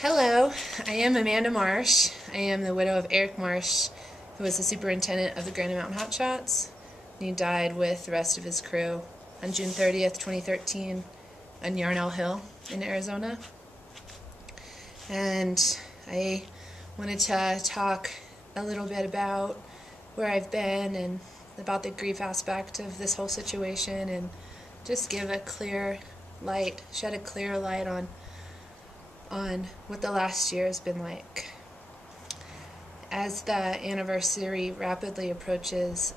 Hello, I am Amanda Marsh. I am the widow of Eric Marsh, who was the superintendent of the Granite Mountain Hotshots. He died with the rest of his crew on June 30th, 2013, on Yarnell Hill in Arizona. And I wanted to talk a little bit about where I've been and about the grief aspect of this whole situation and just give a clear light, shed a clear light on what the last year has been like. As the anniversary rapidly approaches,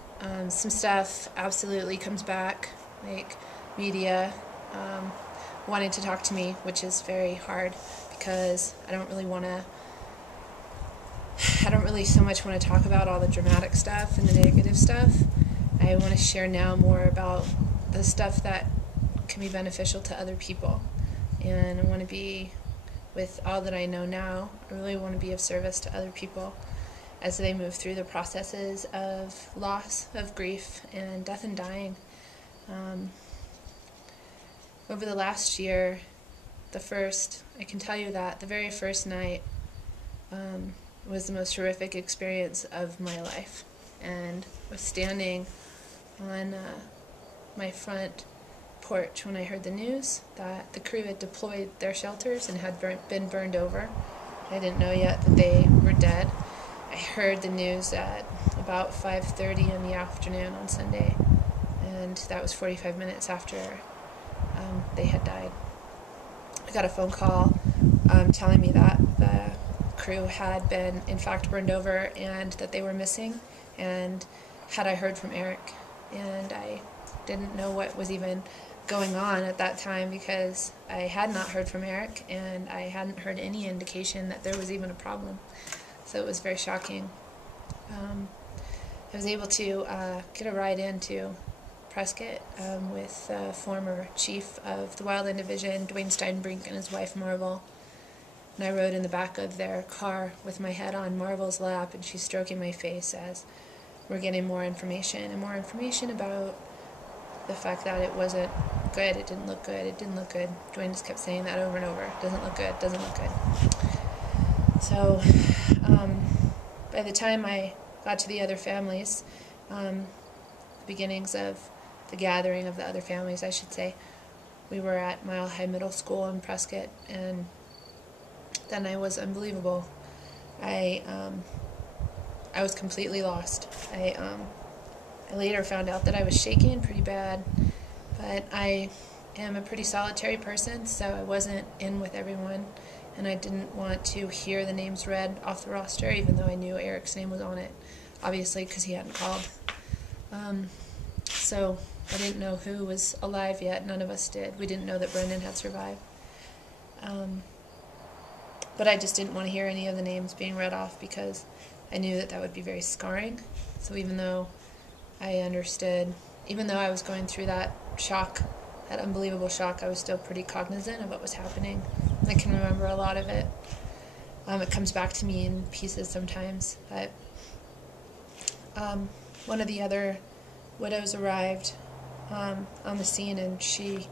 some stuff absolutely comes back, like media wanting to talk to me, which is very hard because I don't really so much want to talk about all the dramatic stuff and the negative stuff. I want to share now more about the stuff that can be beneficial to other people. And I want to be, with all that I know now, I really want to be of service to other people as they move through the processes of loss, of grief, and death and dying. Over the last year, I can tell you that the very first night was the most horrific experience of my life. And I was standing on my front porch when I heard the news that the crew had deployed their shelters and had been burned over. I didn't know yet that they were dead. I heard the news at about 5:30 in the afternoon on Sunday, and that was 45 minutes after they had died. I got a phone call telling me that the crew had been in fact burned over and that they were missing, and had I heard from Eric. And I didn't know what was even going on at that time because I had not heard from Eric and I hadn't heard any indication that there was even a problem. So it was very shocking. I was able to get a ride into Prescott with the former chief of the Wildland Division, Dwayne Steinbrink, and his wife Marvel. And I rode in the back of their car with my head on Marvel's lap, and she's stroking my face as we're getting more information about the fact that it wasn't good, it didn't look good. Dwayne just kept saying that over and over. Doesn't look good. So by the time I got to the other families, the beginnings of the gathering of the other families, I should say, we were at Mile High Middle School in Prescott, and then I was unbelievable. I was completely lost. I later found out that I was shaking pretty bad, but I am a pretty solitary person, so I wasn't in with everyone, and I didn't want to hear the names read off the roster, even though I knew Eric's name was on it, obviously, because he hadn't called. So I didn't know who was alive yet. None of us did. We didn't know that Brendan had survived. But I just didn't want to hear any of the names being read off because I knew that that would be very scarring. So even though I understood, even though I was going through that shock, that unbelievable shock, I was still pretty cognizant of what was happening. I can remember a lot of it. It comes back to me in pieces sometimes, but one of the other widows arrived on the scene, and she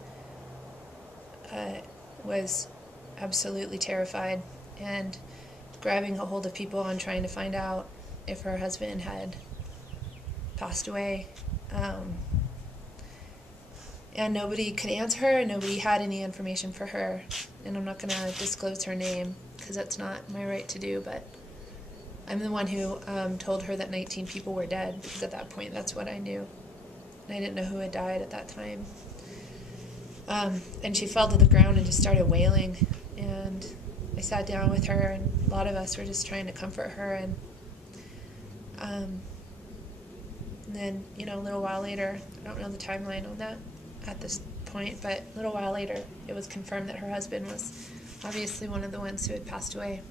was absolutely terrified and grabbing a hold of people and trying to find out if her husband had passed away. And nobody could answer her, and nobody had any information for her. And I'm not going to disclose her name because that's not my right to do, but I'm the one who told her that 19 people were dead, because at that point that's what I knew. And I didn't know who had died at that time. And she fell to the ground and just started wailing. And I sat down with her, and a lot of us were just trying to comfort her. And then, a little while later, I don't know the timeline on that at this point, but a little while later, it was confirmed that her husband was obviously one of the ones who had passed away.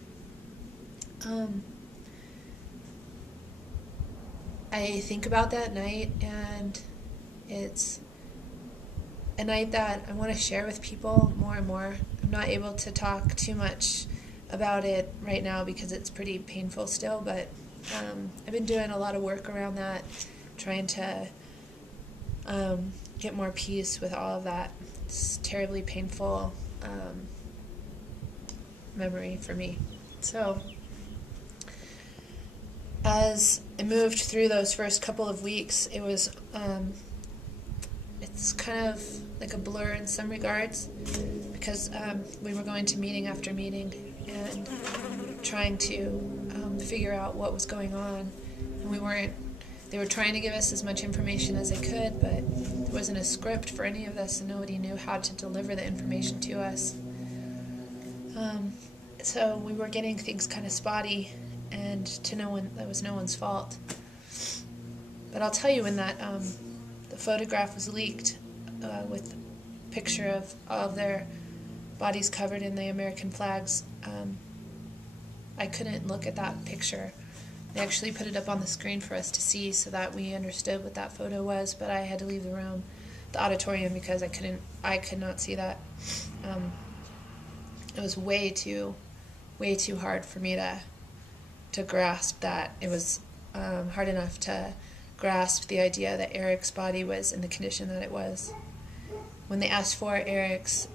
I think about that night, and it's a night that I want to share with people more and more. I'm not able to talk too much about it right now because it's pretty painful still, but I've been doing a lot of work around that, trying to get more peace with all of that. It's terribly painful. memory for me. So as I moved through those first couple of weeks, it was it's kind of like a blur in some regards, because we were going to meeting after meeting and trying to figure out what was going on, and they were trying to give us as much information as they could, but there wasn't a script for any of this, and nobody knew how to deliver the information to us. So we were getting things kind of spotty, and that was no one's fault. But I'll tell you, when that the photograph was leaked with a picture of all of their bodies covered in the American flags, I couldn't look at that picture. They actually put it up on the screen for us to see so that we understood what that photo was, but I had to leave the auditorium, because I could not see that. It was way too hard for me to grasp that. It was hard enough to grasp the idea that Eric's body was in the condition that it was. When they asked for Eric's,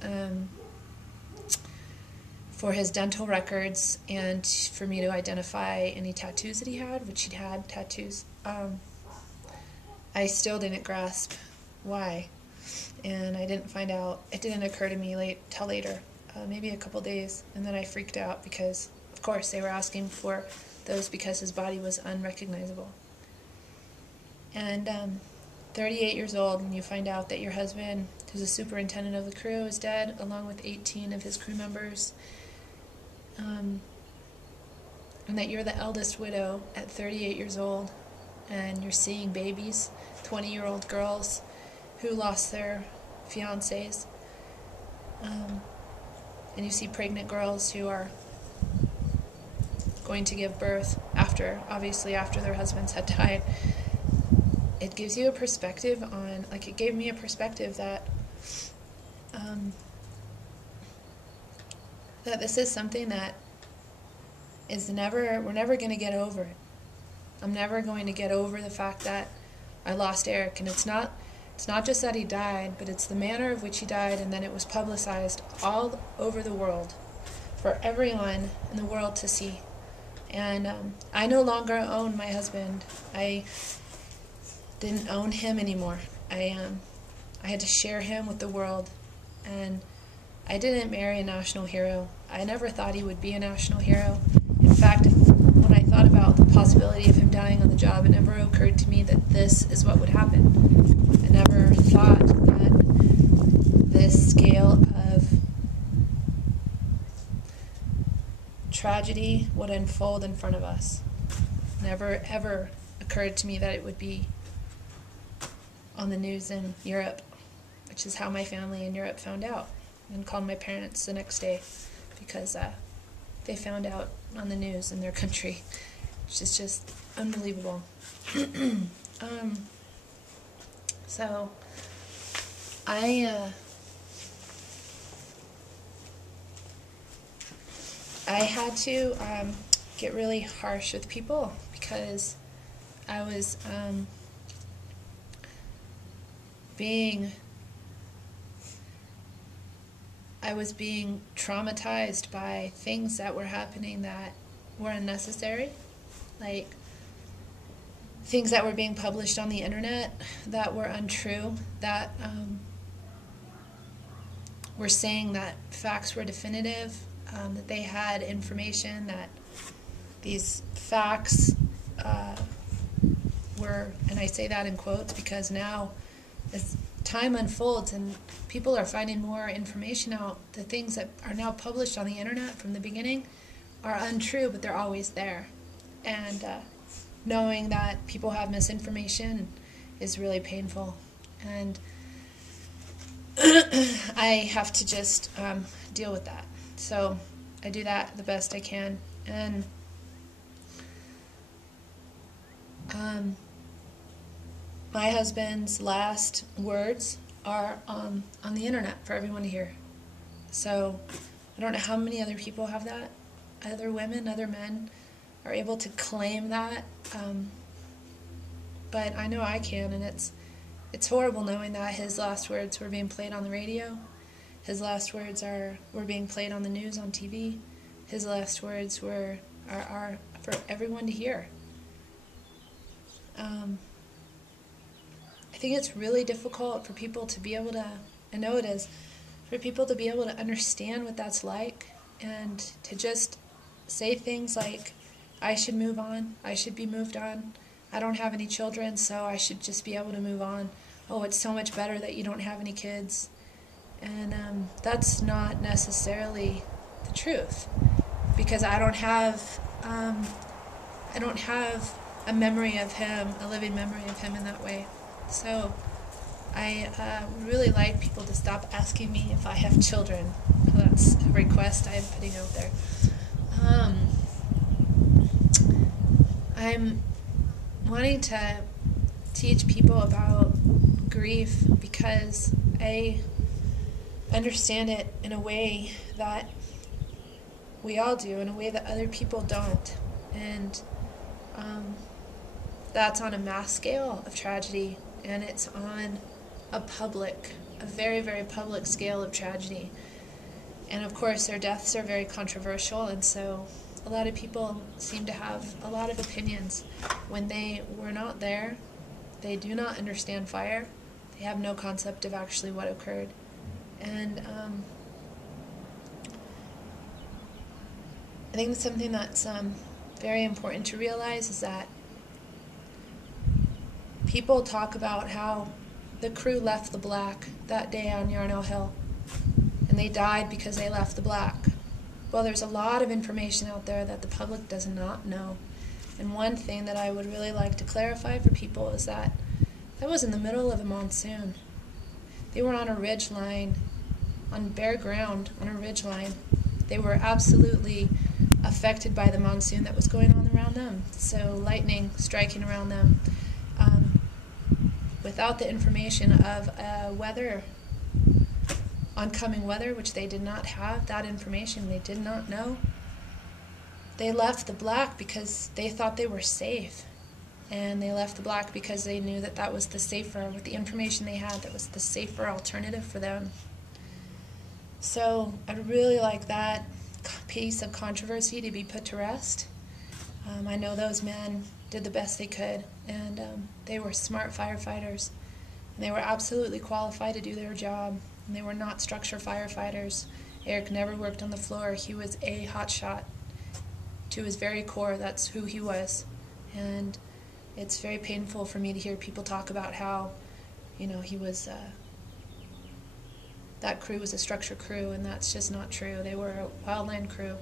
for his dental records and for me to identify any tattoos that he had, which he'd had tattoos, I still didn't grasp why. And I didn't find out, it didn't occur to me till later, maybe a couple days, and then I freaked out because, of course, they were asking for those because his body was unrecognizable. And 38 years old, and you find out that your husband, who's a superintendent of the crew, is dead, along with 18 of his crew members, and that you're the eldest widow at 38 years old, and you're seeing babies, 20-year-old girls who lost their fiancés, and you see pregnant girls who are going to give birth obviously after their husbands had died. It gives you a perspective on, it gave me a perspective that that this is something that we're never going to get over it. I'm never going to get over the fact that I lost Eric, and it's not just that he died, but it's the manner of which he died, and then it was publicized all over the world for everyone in the world to see. And I no longer own my husband. I didn't own him anymore. I had to share him with the world, and I didn't marry a national hero. I never thought he would be a national hero. In fact, when I thought about the possibility of him dying on the job, it never occurred to me that this is what would happen. I never thought that this scale of tragedy would unfold in front of us. Never, ever occurred to me that it would be on the news in Europe, which is how my family in Europe found out, and called my parents the next day because they found out on the news in their country, which is just unbelievable. So I had to get really harsh with people because I was being traumatized by things that were happening that were unnecessary, like things that were being published on the internet that were untrue, that were saying that facts were definitive, that they had information, that these facts were, and I say that in quotes because now as time unfolds and people are finding more information out, the things that are now published on the internet from the beginning are untrue, but they're always there. And knowing that people have misinformation is really painful. And I have to just deal with that. So I do that the best I can. And my husband's last words are on the internet for everyone to hear. So I don't know how many other people have that. Other women, other men are able to claim that. But I know I can, and it's horrible knowing that his last words were being played on the radio. His last words were being played on the news, on TV. his last words are for everyone to hear. I think it's really difficult for people to be able to, I know it is, for people to be able to understand what that's like and to just say things like, I should move on, I should be moved on, I don't have any children, so I should just be able to move on. Oh, it's so much better that you don't have any kids. And that's not necessarily the truth, because I don't have a memory of him, a living memory of him in that way. So I really like people to stop asking me if I have children. That's a request I'm putting out there. I'm wanting to teach people about grief because I understand it in a way that we all do, in a way that other people don't. And that's on a mass scale of tragedy, and it's on a very, very public scale of tragedy. And of course, their deaths are very controversial, and so a lot of people seem to have a lot of opinions. When they were not there, they do not understand fire. They have no concept of actually what occurred. And I think something that's very important to realize is that people talk about how the crew left the Black that day on Yarnell Hill, and they died because they left the Black. Well, there's a lot of information out there that the public does not know. And one thing that I would really like to clarify for people is that was in the middle of a monsoon. They were on a ridge line, on bare ground, on a ridge line. They were absolutely affected by the monsoon that was going on around them. So lightning striking around them. Without the information of oncoming weather, which they did not have, that information they did not know. They left the Black because they thought they were safe. And they left the Black because they knew that that was the safer, with the information they had, that was the safer alternative for them. So I'd really like that piece of controversy to be put to rest. I know those men did the best they could, and they were smart firefighters, and they were absolutely qualified to do their job, and they were not structure firefighters. Eric never worked on the floor. He was a hotshot to his very core. That's who he was. And it's very painful for me to hear people talk about how, he was, that crew was a structure crew, and that's just not true. They were a wildland crew.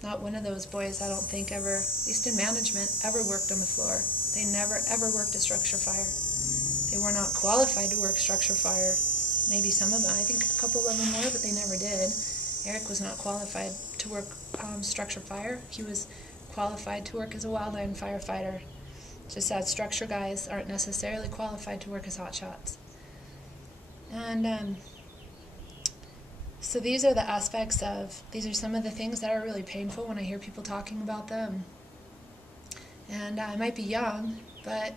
Not one of those boys, I don't think, ever, at least in management, ever worked on the floor. They never, ever worked a structure fire. They were not qualified to work structure fire. Maybe some of them, I think a couple of them were, but they never did. Eric was not qualified to work structure fire. He was qualified to work as a wildland firefighter, just as structure guys aren't necessarily qualified to work as hotshots. And so these are the aspects these are some of the things that are really painful when I hear people talking about them. And I might be young, but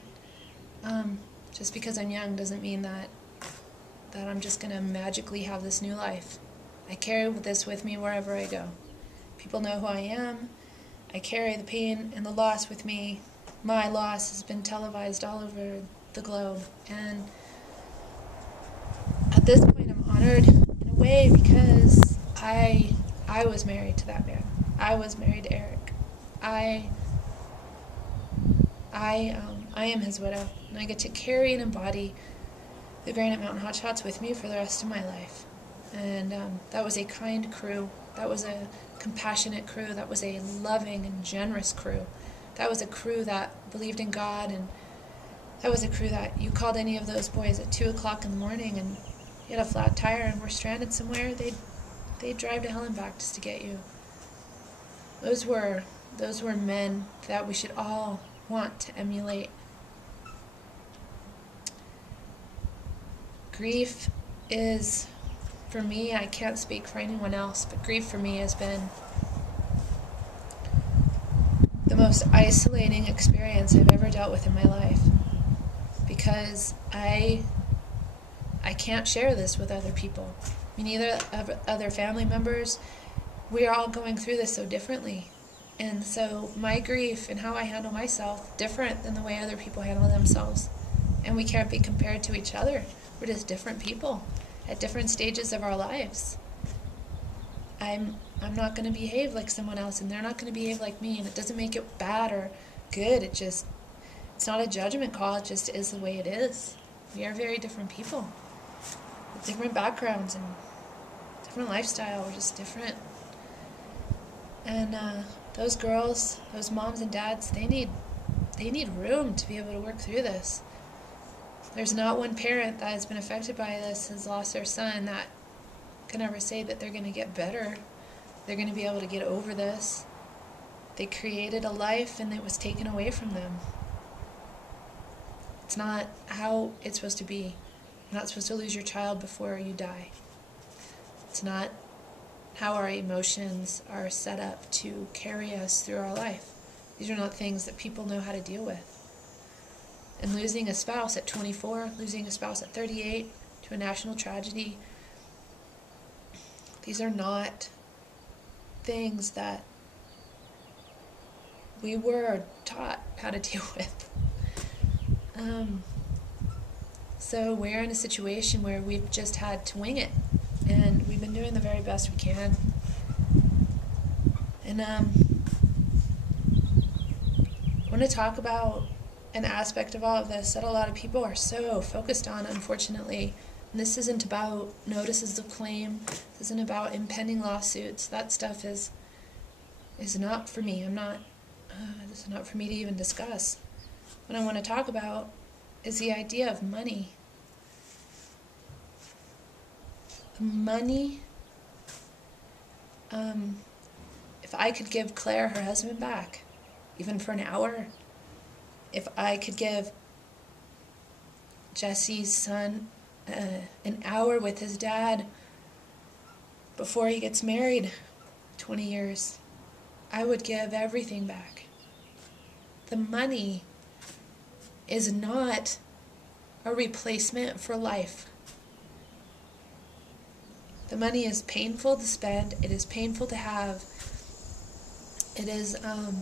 just because I'm young doesn't mean that I'm just going to magically have this new life. I carry this with me wherever I go. People know who I am. I carry the pain and the loss with me. My loss has been televised all over the globe. And at this point I'm honored in a way because I was married to that man. I was married to Eric. I am his widow, and I get to carry and embody the Granite Mountain Hotshots with me for the rest of my life. And that was a kind crew. That was a compassionate crew. That was a loving and generous crew. That was a crew that believed in God, and that was a crew that you called any of those boys at 2 o'clock in the morning and you had a flat tire and were stranded somewhere, they'd drive to hell and back just to get you. Those were men that we should all want to emulate. Grief is, for me, I can't speak for anyone else, but grief for me has been the most isolating experience I've ever dealt with in my life, because I can't share this with other people. We need other family members. We are all going through this so differently. And so my grief and how I handle myself different than the way other people handle themselves. And we can't be compared to each other. We're just different people at different stages of our lives. I'm not going to behave like someone else, and they're not going to behave like me, and it doesn't make it bad or good. It's not a judgment call. It just is the way it is. We are very different people with different backgrounds and different lifestyle. We're just different. And those girls, those moms and dads, they need room to be able to work through this. There's not one parent that has been affected by this, has lost their son, that can ever say that they're going to get better. They're going to be able to get over this. They created a life and it was taken away from them. It's not how it's supposed to be. You're not supposed to lose your child before you die. It's not how our emotions are set up to carry us through our life. These are not things that people know how to deal with. And losing a spouse at 24, losing a spouse at 38 to a national tragedy, these are not things that we were taught how to deal with. So we're in a situation where we've just had to wing it, and we've been doing the very best we can. And I want to talk about an aspect of all of this that a lot of people are so focused on, unfortunately. And this isn't about notices of claim. This isn't about impending lawsuits. That stuff is not for me. This is not for me to even discuss. What I want to talk about is the idea of money. Money. If I could give Claire her husband back, even for an hour, if I could give Jesse's son an hour with his dad before he gets married, 20 years, I would give everything back. The money is not a replacement for life. The money is painful to spend. It is painful to have. It is a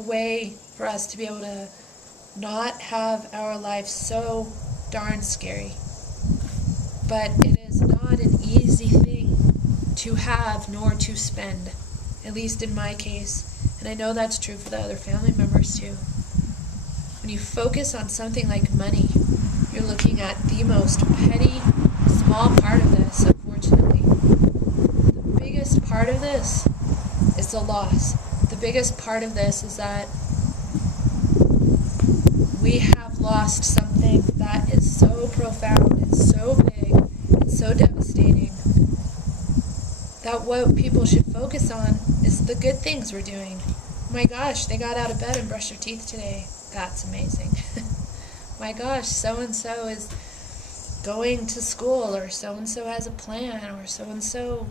way for us to be able to not have our life so darn scary. But it is not an easy thing to have nor to spend, at least in my case. And I know that's true for the other family members too. When you focus on something like money, you're looking at the most petty, small part of this, unfortunately. The biggest part of this is the loss. The biggest part of this is that we have lost something that is so profound, it's so big, it's so devastating, that what people should focus on is the good things we're doing. My gosh, they got out of bed and brushed their teeth today. That's amazing. My gosh, so-and-so is going to school, or so-and-so has a plan, or so-and-so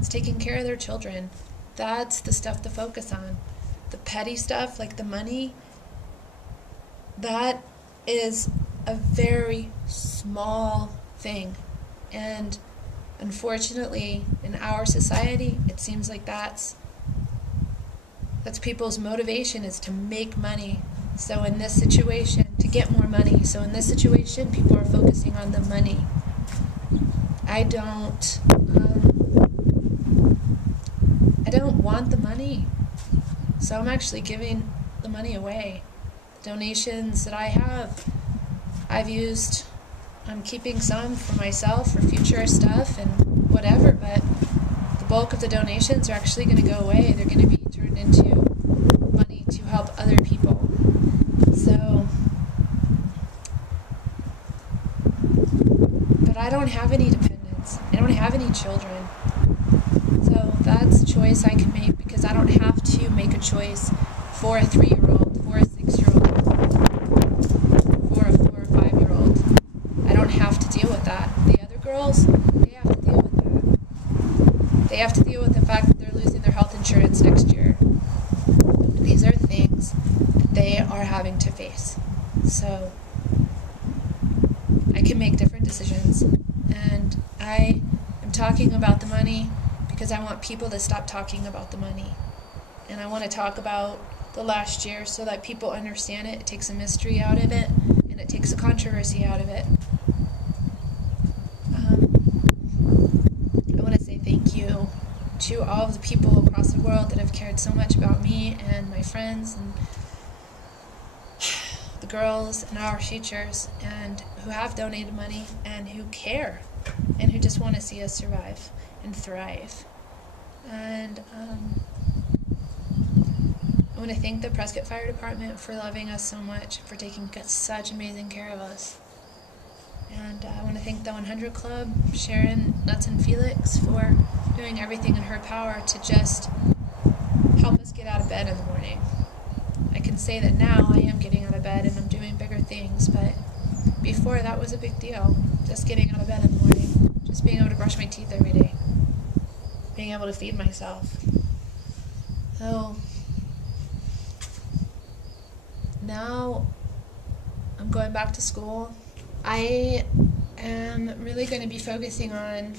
is taking care of their children. That's the stuff to focus on. The petty stuff, like the money, that is a very small thing. And unfortunately, in our society, it seems like that's people's motivation, is to make money. So in this situation, to get more money. So in this situation, people are focusing on the money. I don't want the money. So I'm actually giving the money away. The donations that I have, I'm keeping some for myself for future stuff and whatever, but the bulk of the donations are actually going to go away. They're going to be turned into money to help other people. So, but I don't have any dependents. I don't have any children. So that's a choice I can make, because I don't have to make a choice for a 3-year-old, for a 6-year-old, for a 4 or 5-year-old. I don't have to deal with that. The other girls, they have to deal with that. They have to deal with the fact that they're losing their health insurance next year. These are things that they are having to face. So I can make different decisions, and I am talking about the money because I want people to stop talking about the money. And I want to talk about the last year so that people understand it. It takes a mystery out of it, and it takes a controversy out of it. I want to say thank you to all of the people across the world that have cared so much about me and my friends and the girls and our futures, and who have donated money and who care and who just want to see us survive and thrive. And I want to thank the Prescott Fire Department for loving us so much, for taking such amazing care of us. And I want to thank the 100 Club, Sharon, Nuts, and Felix for doing everything in her power to just help us get out of bed in the morning. I can say that now I am getting out of bed and I'm doing bigger things, but before that was a big deal. Just getting out of bed in the morning, just being able to brush my teeth every day, being able to feed myself. So now I'm going back to school. I am really going to be focusing on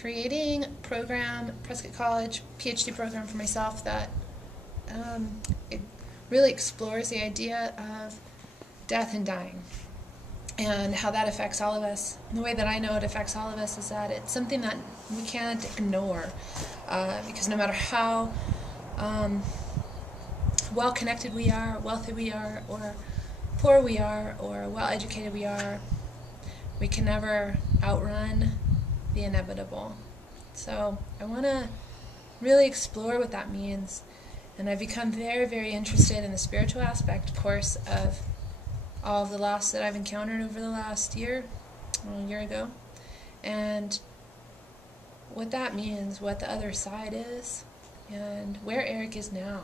creating a program, Prescott College PhD program for myself that it really explores the idea of death and dying and how that affects all of us. And the way that I know it affects all of us is that it's something that we can't ignore, because no matter how well-connected we are, wealthy we are, or poor we are, or well-educated we are, we can never outrun the inevitable. So I want to really explore what that means, and I've become very, very interested in the spiritual aspect, of course, of all of the loss that I've encountered over the last year, a year ago, and what that means, what the other side is, and where Eric is now.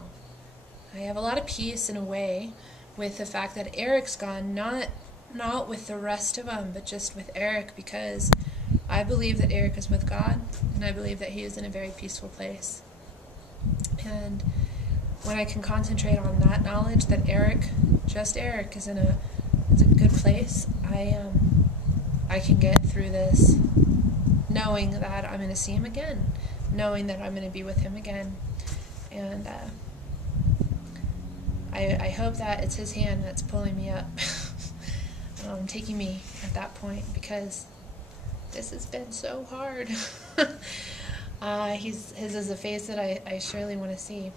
I have a lot of peace in a way with the fact that Eric's gone, not with the rest of them, but just with Eric, because I believe that Eric is with God, and I believe that he is in a very peaceful place. And when I can concentrate on that knowledge that Eric, just Eric, is in a good place, I can get through this knowing that I'm going to see him again, knowing that I'm going to be with him again. And I hope that it's his hand that's pulling me up, taking me at that point, because this has been so hard. His is a face that I surely want to see.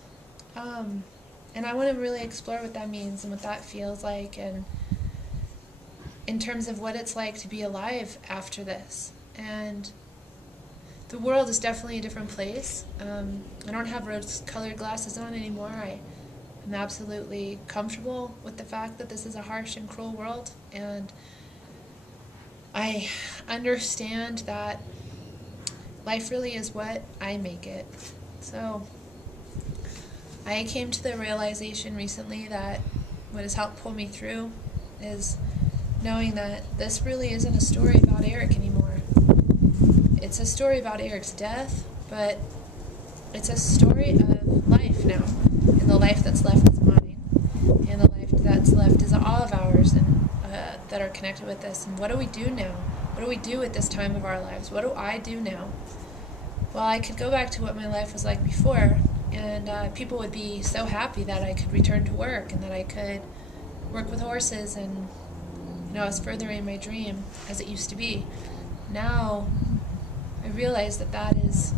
And I want to really explore what that means and what that feels like, and in terms of what it's like to be alive after this. And the world is definitely a different place. I don't have rose-colored glasses on anymore. I'm absolutely comfortable with the fact that this is a harsh and cruel world, and I understand that life really is what I make it. So I came to the realization recently that what has helped pull me through is knowing that this really isn't a story about Eric anymore. It's a story about Eric's death, but it's a story of life now, and the life that's left is mine, and the life that's left is all of ours, and that are connected with this. And what do we do now? What do we do at this time of our lives? What do I do now? Well, I could go back to what my life was like before, and people would be so happy that I could return to work and that I could work with horses, and I was furthering my dream as it used to be. Now I realize that that's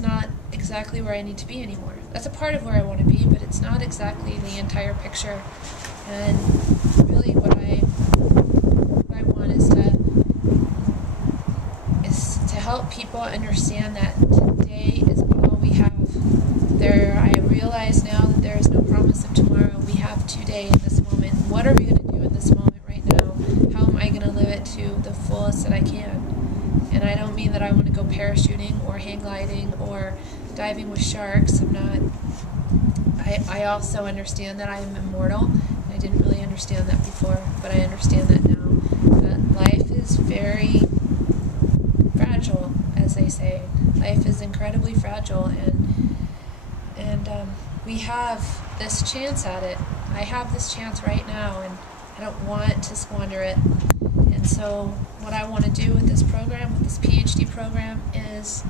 not exactly where I need to be anymore. That's a part of where I want to be, but it's not exactly the entire picture. And really what I want is to help people understand that today is all we have. I realize now that there is no promise of tomorrow. We have today in this moment. What are we going to do in this moment right now? How am I going to live it to the fullest that I can? And I don't mean that I want to go parachuting or hang gliding or diving with sharks. I'm not. I also understand that I am immortal. I didn't really understand that before, but I understand that now. That life is very fragile, as they say. Life is incredibly fragile, and we have this chance at it. I have this chance right now, and I don't want to squander it. And so what I want to do with this program, with this PhD program, is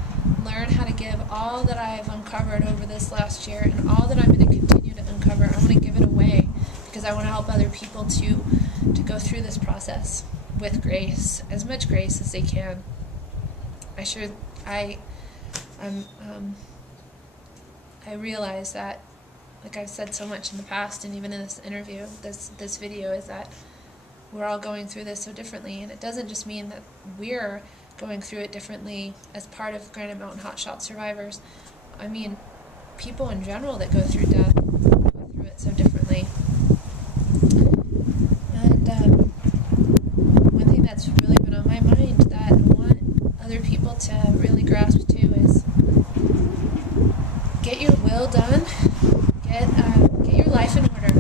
learn how to give all that I've uncovered over this last year and all that I'm going to continue to uncover. I want to give it away because I want to help other people to go through this process with grace, as much grace as they can. I realize that, like I've said so much in the past and even in this interview, this video, is that we're all going through this so differently, and it doesn't just mean that we're going through it differently as part of Granite Mountain Hotshot survivors. I mean, people in general that go through death go through it so differently. And one thing that's really been on my mind that I want other people to really grasp too is get your will done, get your life in order.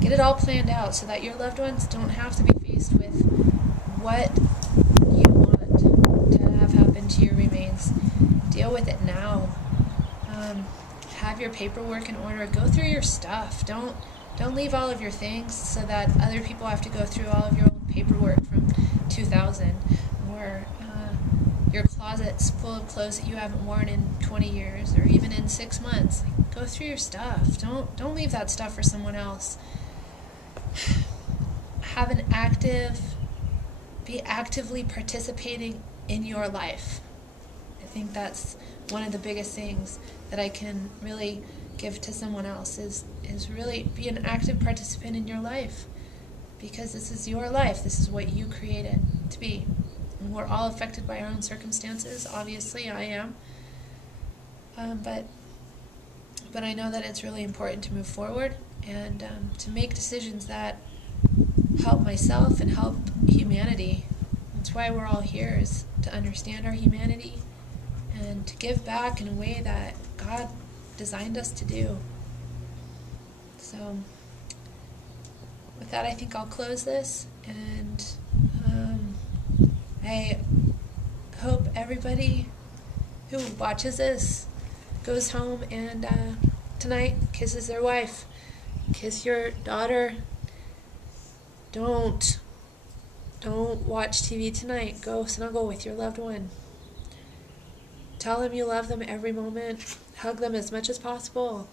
Get it all planned out so that your loved ones don't have to be faced with what you want to have happen to your remains. Deal with it now. Have your paperwork in order. Go through your stuff. Don't leave all of your things so that other people have to go through all of your old paperwork from 2000 or your closet's full of clothes that you haven't worn in 20 years or even in 6 months. Like, go through your stuff. Don't leave that stuff for someone else. Be actively participating in your life. I think that's one of the biggest things that I can really give to someone else is really be an active participant in your life, because this is your life. This is what you created to be. And we're all affected by our own circumstances. Obviously, I am. But I know that it's really important to move forward and to make decisions that help myself and help humanity. That's why we're all here, is to understand our humanity and to give back in a way that God designed us to do. So with that, I think I'll close this, and I hope everybody who watches this goes home and tonight kisses their wife. Kiss your daughter. Don't watch TV tonight. Go snuggle with your loved one. Tell them you love them every moment. Hug them as much as possible.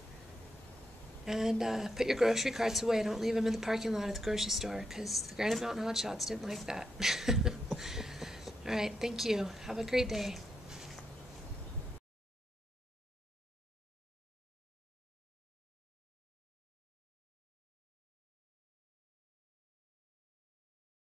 And put your grocery carts away. Don't leave them in the parking lot at the grocery store, because the Granite Mountain Hotshots didn't like that. All right, thank you. Have a great day.